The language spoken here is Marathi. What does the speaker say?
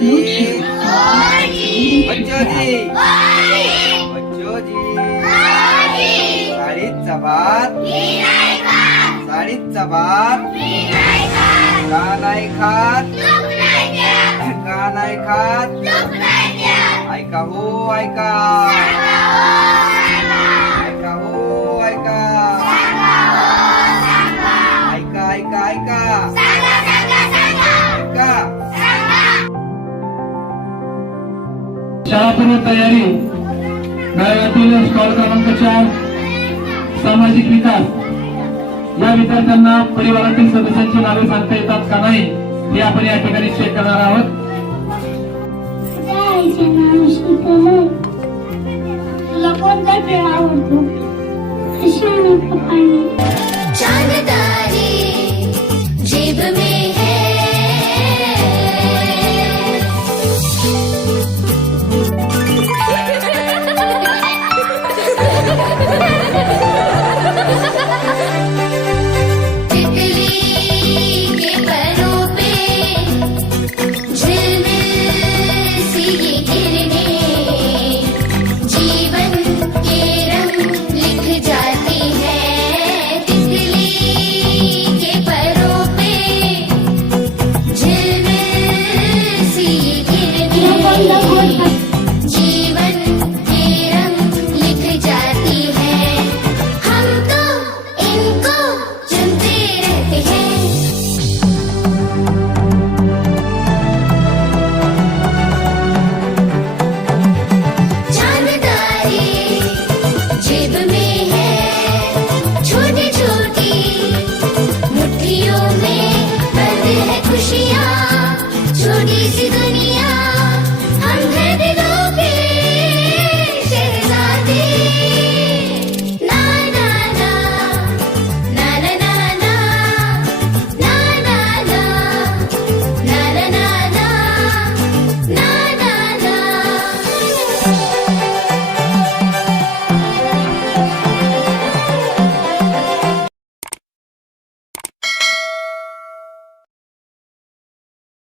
जी बच्चों जी बच्चों जी साडीचा भात साडीचा भात का नाही खात का नाही खात ऐका हो ऐका ऐका हो ऐका ऐका ऐका ऐका ऐका शाळापूर्व तयारी गावातील स्टॉल क्रमांक 4 सामाजिक विकास या विद्यार्थ्यांना परिवारातील सदस्यांची नावे सांगता येतात का नाही हे आपण या ठिकाणी चेक करणार आहोत. आईचे नाव शीतल आहे. तुला कोणता खेळ आवडतो? शिवण पाणी. चांद तारे जेब में है तितली के परों पे झिलमिल सी ये